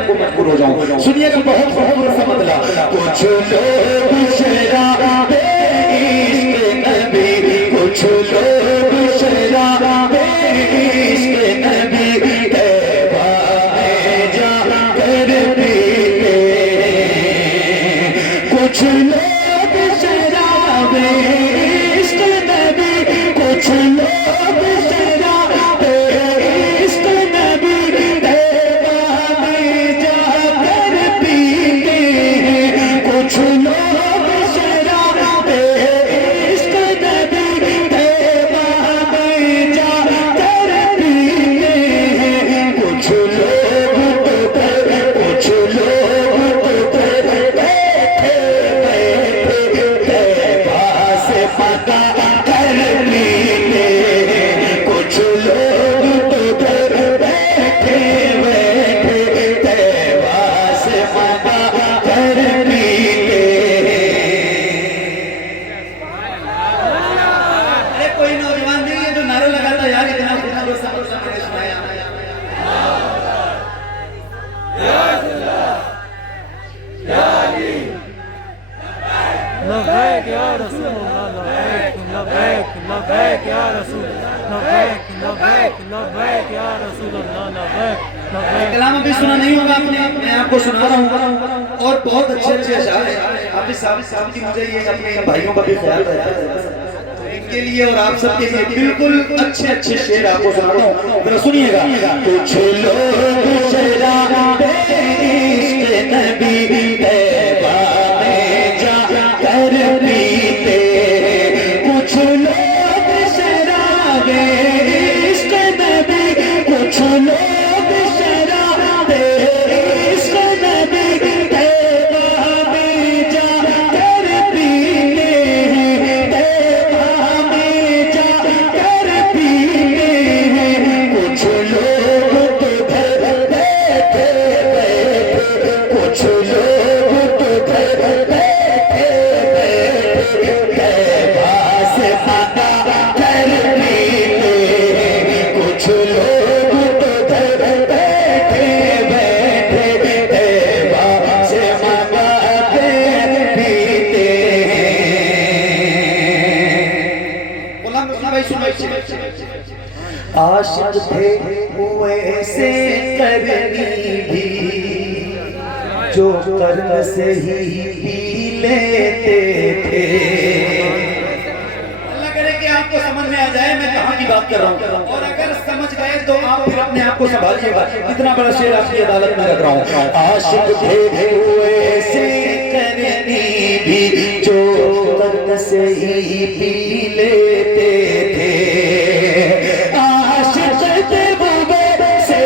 आपको मजबूर हो जाऊं। सुनिएगा बहुत खूबसूरत सा बदला। कुछ लोग शराबे इश्क नबी, कुछ लोग शराबे इश्क नबी तैबा में जाकर पीते। कुछ लोग शराबे इश्क नबी, कुछ लोग शराबे इश्क नबी तैबा में जाकर पीते। कुछ लोग शराबे इश्क नबी तैबा में जाकर पीते। कुछ लोग कुछ लोग बैठे बैठे तैबा से पता कर लेते। कुछ लोग बैठे बैठे तैबा से पता कर लेते। अरे कोई नौजवान नहीं है जो नारा लगाता यार इतना इतना लोग सब सुनाया। लबैक या रसूल अल्लाह, लबैक लबैक लबैक या रसूल, लबैक लबैक लबैक या रसूल अल्लाह, लबैक लबैक। कलाम अभी सुना नहीं होगा आपने, मैं आपको सुना रहा हूँ और बहुत अच्छे अच्छे अशार हैं। अभी साहब की मुझे ये अपने भाइयों का भी ख्याल रहता है, तो इनके लिए और आप सबके लिए बिल्कुल अच्छे अच्छे शेर आपको सुना रहा हूँ, जरा सुनिएगा। कुछ लोग शराबे इश्क नबी तैबा में जाकर पीते। कुछ लोग शराबे इश्क नबी, कुछ लोग शराबे इश्क नबी तैबा में जाकर पीते। तैबा में जाकर पीते। कुछ लोग बैठे बैठे, कुछ लोग बैठे बैठे तैबा से पता कर लेते। कुछ लोग बैठे बैठे तैबा से पता कर पीते। गुलाम भाई सुनो। आशिक थे हुए से करनी भी, जो कर्म से ही पी लेते थे। अल्लाह करे कि आपको समझ में आ जाए मैं कहाँ की बात कर रहा हूँ, और अगर समझ गए तो आप फिर अपने आप को संभालिएगा। इतना बड़ा शेर आपकी अदालत में रख रहा हूँ। आशिक थे हुए से करनी भी, जो कर्म से ही पी लेते थे। आशिक थे बुबे से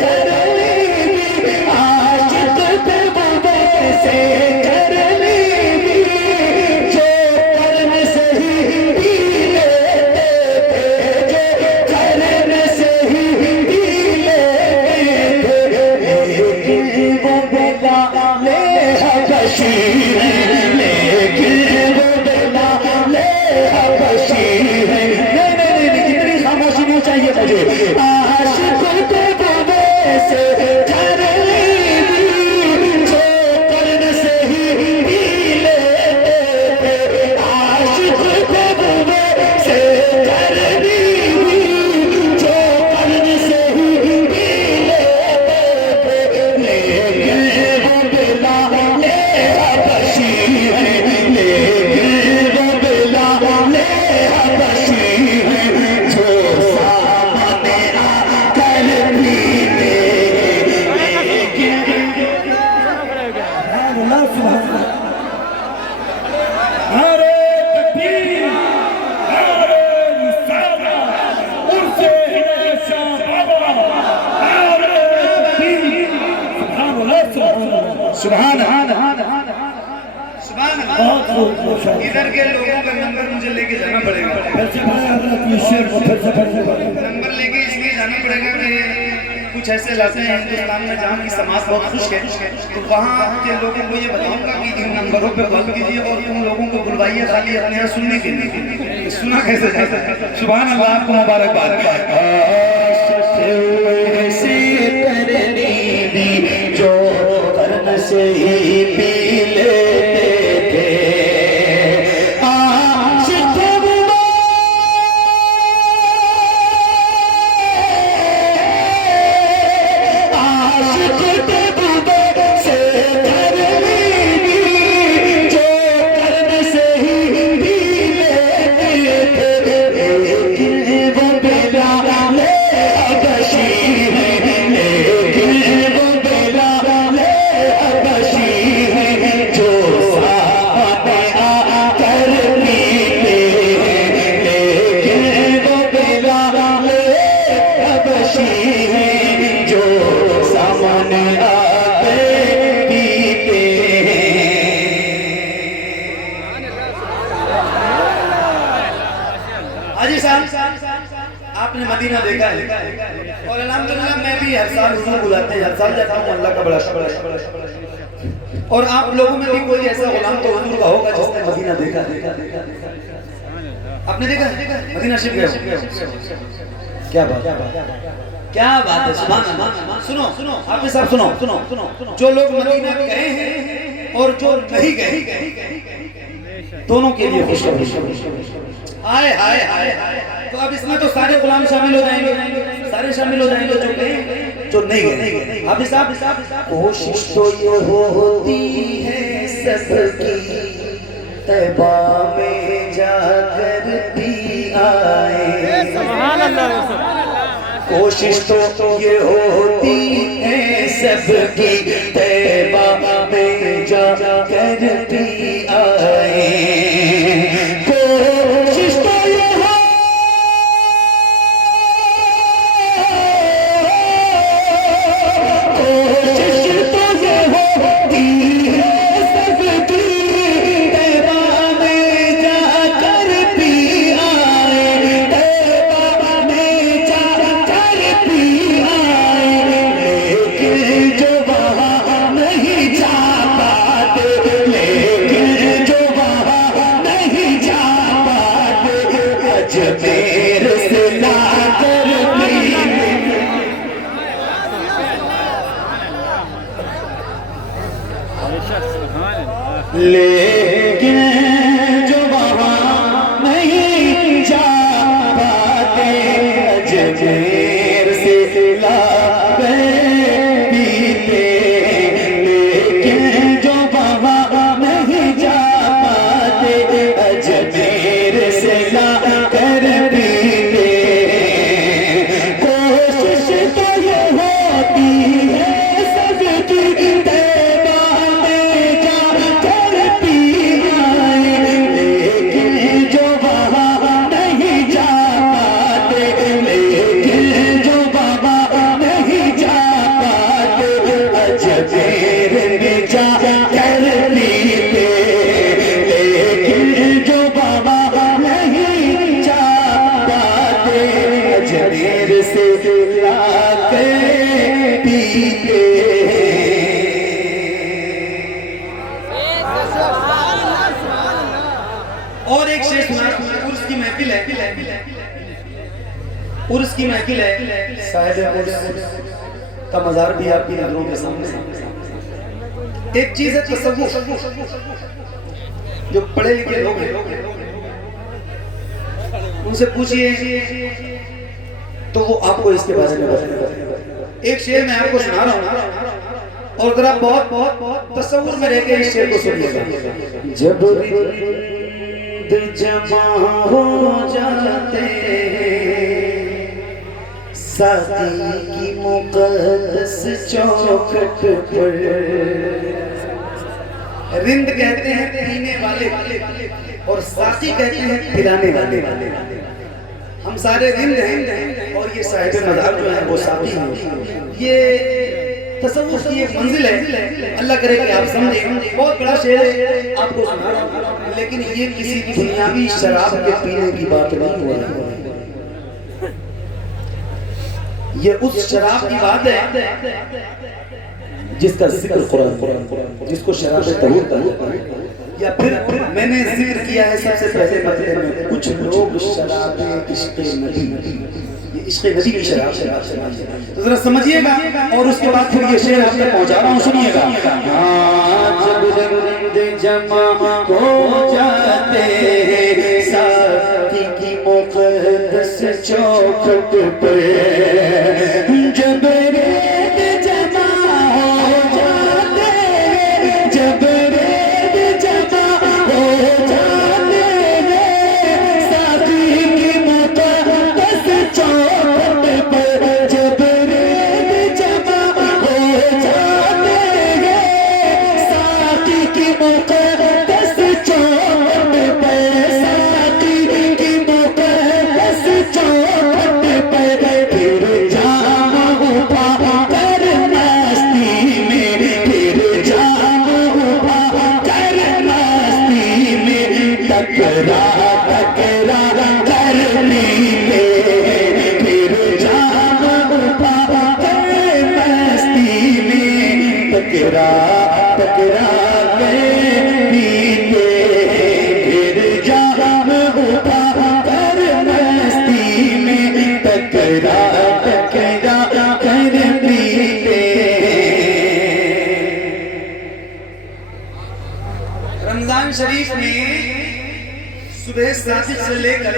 करनी भी, आशिक थे बुबे से करनी भी, जो कर्म से ही पी लेते थे। जो कर्म से ही पी लेते थे। लेकिन वो बेला ले हबशी, लेकिन वो बेला ले हबशी है। नहीं नहीं नहीं, इतनी खामोशी नहीं चाहिए मुझे। आशिक थे बुबे से करनी भी, जो कर्म से ही पी लेते थे। आशिक थे बुबे से करनी भी, जो कर्म से ही पी लेते थे। लेकिन वो बेला ले हबशी है, लेकिन वो बेला ले हबशी है, जो सामने आकर पीते। अरे तकबीर, अरे रिसाला, उर्से शाह बाबा, अरे तकबीर, सुभान अल्लाह, सुभान अल्लाह। सुभान अल्लाह। बहुत खूब, माशाअल्लाह। इधर के लोगों का नंबर मुझे लेके जाना पड़ेगा, फिर से पढ़े हज़रत ये शेर को, फिर से पढ़े। नंबर लेके इसलिए जाना पड़ेगा कि कुछ ऐसे इलाके हैं हिंदुस्तान में जहाँ की समाज बहुत खुश है, तो वहाँ के लोगों को ये बताऊंगा कि इन नंबरों पे कॉल कीजिए और उन लोगों को बुलवाइए खाली अपने यहाँ सुनने के लिए। सुना कैसे जाता है? सुभान अल्लाह, आपको मुबारकबाद। से करनी भी, जो नौशी हैं जो सामने आके पीते हाजी साहब, आपने मदीना देखा है और अल्हम्दुलिल्लाह मैं भी हर साल हुजूर बुलाते हैं, हर साल जाता हूँ, अल्लाह का बड़ा शुक्र। और आप लोगों में भी कोई ऐसा गुलाम तो हुजूर का होगा जिसने मदीना देखा। आपने देखा मदीना शरीफ गए? क्या बात है, सुभान अल्लाह। सुनो आप साहब, सुनो जो लोग मदीना गए हैं और जो नहीं गए दोनों के लिए खुशखबरी। हाय हाय हाय हाय। तो अब इसमें तो सारे गुलाम शामिल हो जाएंगे, सारे शामिल हो जाएंगे जो गए जो नहीं गए। आप साहब, कोशिश तो ये होती है सबकी तैबा में जाकर भी आए। सुभान अल्लाह यूसुफ। कोशिश तो ये होती है सबकी तैबा में जाकर भी आए। कोशिश तो ये लेकिन जो वहाँ नहीं जा पाते अजमेर से लावे पीते। लेकिन जो वहाँ नहीं जा पाते अजमेर से लाकर पीते। कोशिश तो ये होती है सबकी तैबा में जाकर पी आए। लेकिन जो वहाँ नहीं जा पाते, लेकिन जो वहाँ नहीं जा पाते अजमेर में जाकर पीते। लेकिन जो वहाँ नहीं जा पाते अजमेर से लाकर पीते। और एक शेर सुना, उर्स की महफिल है, उर्स की महफिल है, साहिब उर्स का मजार भी आपकी नजरों के सामने। एक चीज है तसव्वुफ, जो पढ़े लिखे लोग हैं उनसे पूछिए तो वो आपको इसके बारे में बताएंगे। एक शेर मैं आपको सुना रहा हूँ और जरा बहुत तसव्वुर में रह के इस शेर को सुनिएगा। जब रिंद जमा हो जाते साथी की मुक़द्दस चौखट पर। रिंद कहते हैं पीने वाले और साथी कहते हैं पिलाने वाले। हम सारे रिंद हैं और ये साहिब मज़ार जो है वो साथी हैं। ये तसव्वुफ की एक मंजिल है, अल्लाह करे कि आप समझें। बहुत बड़ा शेर है, आपको सुना रहा हूं, लेकिन ये किसी दुनियावी शराब के पीने की बात नहीं हुआ। ये उस शराब की बात है जिसका जिक्र कुरान, जिसको शराब तहूर कहते हैं। या फिर मैंने जिक्र किया है सबसे पहले मतले में, कुछ लोग शराब इश्क़ नबी, ये इश्क़ नबी की शराब। तो जरा समझिएगा और उसके बाद फिर ये शेर आप तक पहुंचा रहा हूँ, सुनिएगा। जब रिंद जमा हो जाते साथी की मुक़द्दस चौखट पर। जब रिंद जमा हो जाते, जब रिंद जमा हो जाते साथी की मुक़द्दस चौखट पर। जब रिंद जमा हो जाते साथी की मुक़द्दस चौखट पर, साथी की मुक़द्दस चौखट पर। फिर जा टकरा टकरा के पीते फिर जाम उठा कर मस्ती में टकरा टकरा कर पीते। रमजान शरीफ में सुबह सादिक से लेकर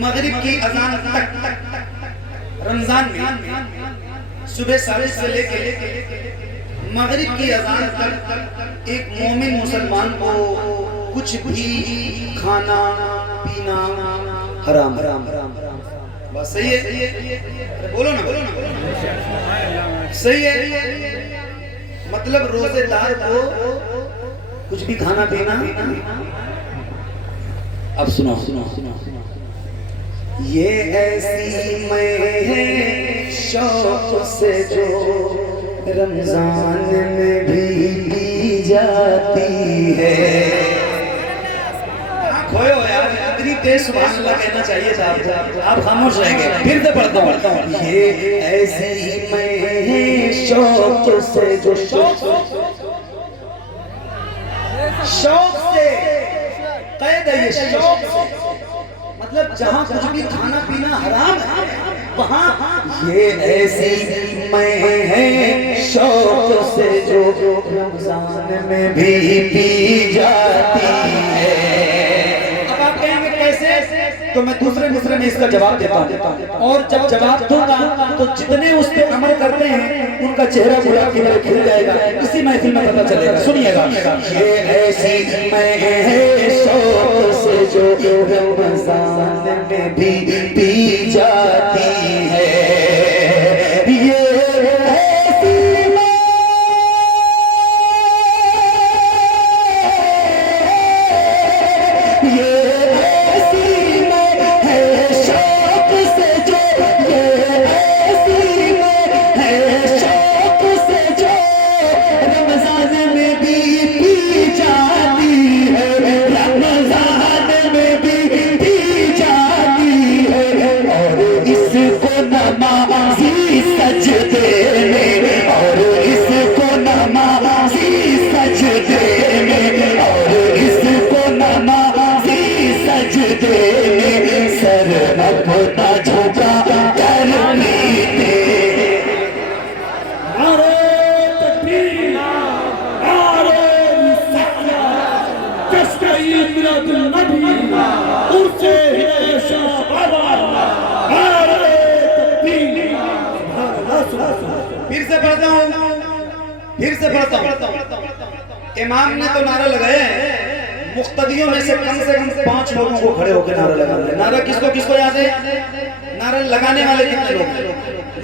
मगरिब की अजान तक रमजान में सुबह सादिक से लेकर मगरिब की अजान तक एक मोमिन मुसलमान को कुछ भी खाना पीना हराम हराम हराम बस सही है। बोलो ना सही है। मतलब रोजेदार को कुछ भी खाना पीना। अब सुनो सुनो सुनो ये ऐसी मैं है शौक से जो रमजान में भी पी जाती है। खोयो यार, इतनी तेज सुभान अल्लाह कहना चाहिए था, आप खामोश रह गए। फिर से पढ़ता हूँ। ये ऐसी मैं है शौक से जो शौक से कैद है, ये शौक से मतलब जहाँ कुछ भी खाना पीना हराम है वहाँ ये ऐसी मैं है शौक से जो रमजान में भी पी जाती है। अब आप कहेंगे कैसे, तो मैं दूसरे मिसरे में इसका जवाब देता हूँ, और जब जवाब दूंगा तो जितने उस पर अमल करते हैं उनका चेहरा पूरा किधर खिल जाएगा, इसी महफिल में पता चलेगा। सुनिएगा, ये ऐसी मैं है शौक से जो रमजान में भी पी जाती है। ये फिर से पढ़ता हूँ। इमाम ने तो नारा लगाया है, मुक्तदियों में से कम 5 लोगों को खड़े होकर नारा लगाना है। नारा किसको किसको याद है? नारा लगाने वाले कितने लोग?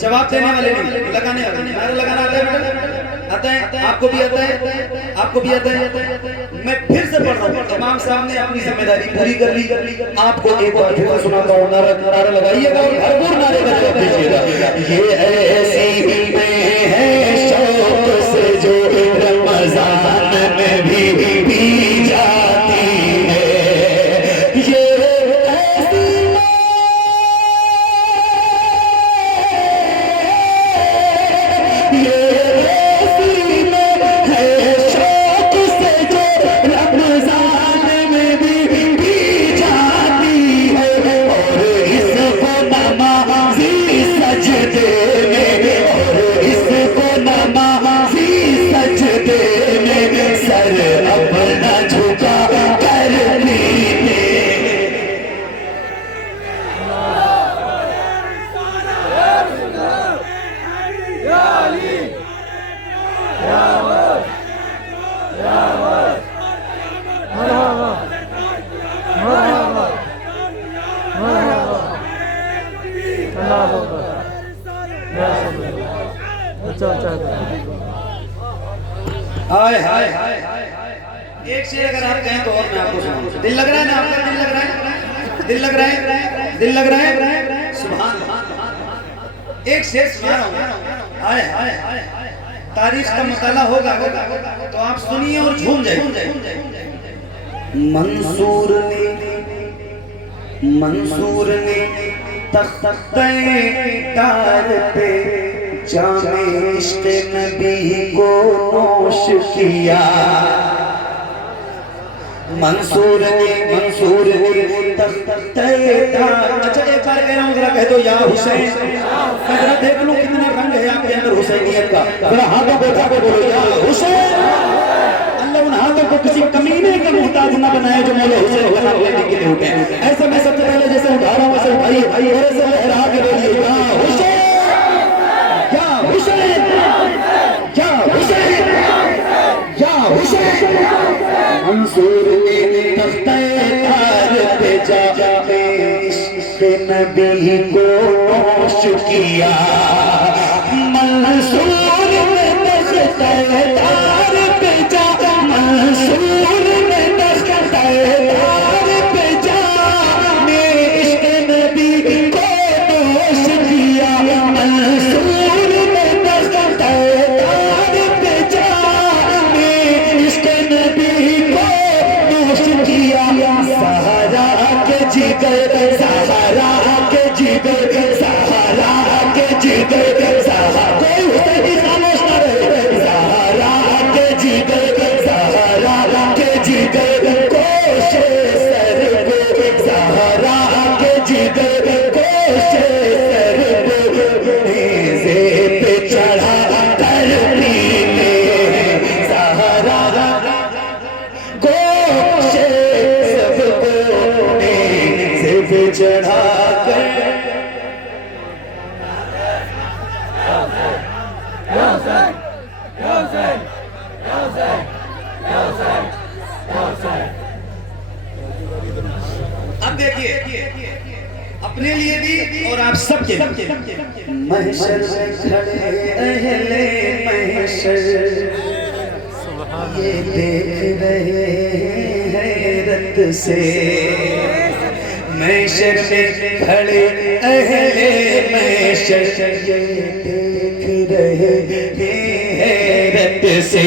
जवाब देने वाले नहीं, लगाने वाले। नारा लगाना आता है बेटा? आता है? आपको भी आता है? आपको भी आता है? मैं फिर से पढ़ रहा हूँ। इमाम साहब ने अपनी जिम्मेदारी पूरी कर ली। आपको एक बार फिर सुनाता हूँ। नारा लगाइएगा और भरपूर नारे का जवाब दीजिएगा। ये ऐसी मैं है शौक से जो रमजान में भी पी जाती है। ये ऐसी हाय हाय हाय एक शेर अगर आप कहें तो और मैं आपको सुनाऊं। दिल लग रहा है ना आपका? दिल लग रहा है? दिल लग रहा है? दिल लग रहा है? सुभान अल्लाह। एक शेर सुना रहा हूं। हाय हाय हाय तारीख का मुताला होगा तो आप सुनिए और झूम जाइए। मंसूर ने तख्ते तार पे जामे इश्क़ नबी किया मंसूर ने तख्ते ताज। अच्छा एक बार कह रहा हूँ, जरा कह दो या हुसैन। मैं जरा देख लूं कितना रंग है आपके अंदर हुसैनियत का। जरा हाथों को उठा के बोलो या हुसैन। अल्लाह उन हाथों को किसी कमीने के मुहताज न बनाए जो मौला हुसैन का नाम लेने के लिए उठे। ऐसे मैं सबसे पहले जैसे उठा रहा हूँ वैसे उठाइए और ऐसे लहरा के बोलिए या हुसैन, या हुसैन, या हुसैन, या हुसैन। मंसूर ने तख्ते ताज पे जाके इश्क़ नबी को नोश किया मंसूर ने तख्ते ताज पे जा मंसूर ने तख्ते ताज पे जा इश्क़ नबी को नोश किया मंसूर ने तख्ते ताज पे जा इश्क़ नबी सहारा के जिगर, सहारा के जिगर, सहारा के जिगर, सहारा कोई हुसैनी खामोश न रहे। सहारा के जिगर, सहारा के जिगर, कोशे सर को सहारा के जिगर, कोशे सर को नेज़े पे चढ़ा धरती में सहारा गोशे पे चढ़ा कर अब देखिए अपने लिए भी और आप सबके महशर में खड़े अहले महशर ये देख रहे हैं हैरत से महशर में खड़े अहले महशर ये देख रहे हैं हैरत से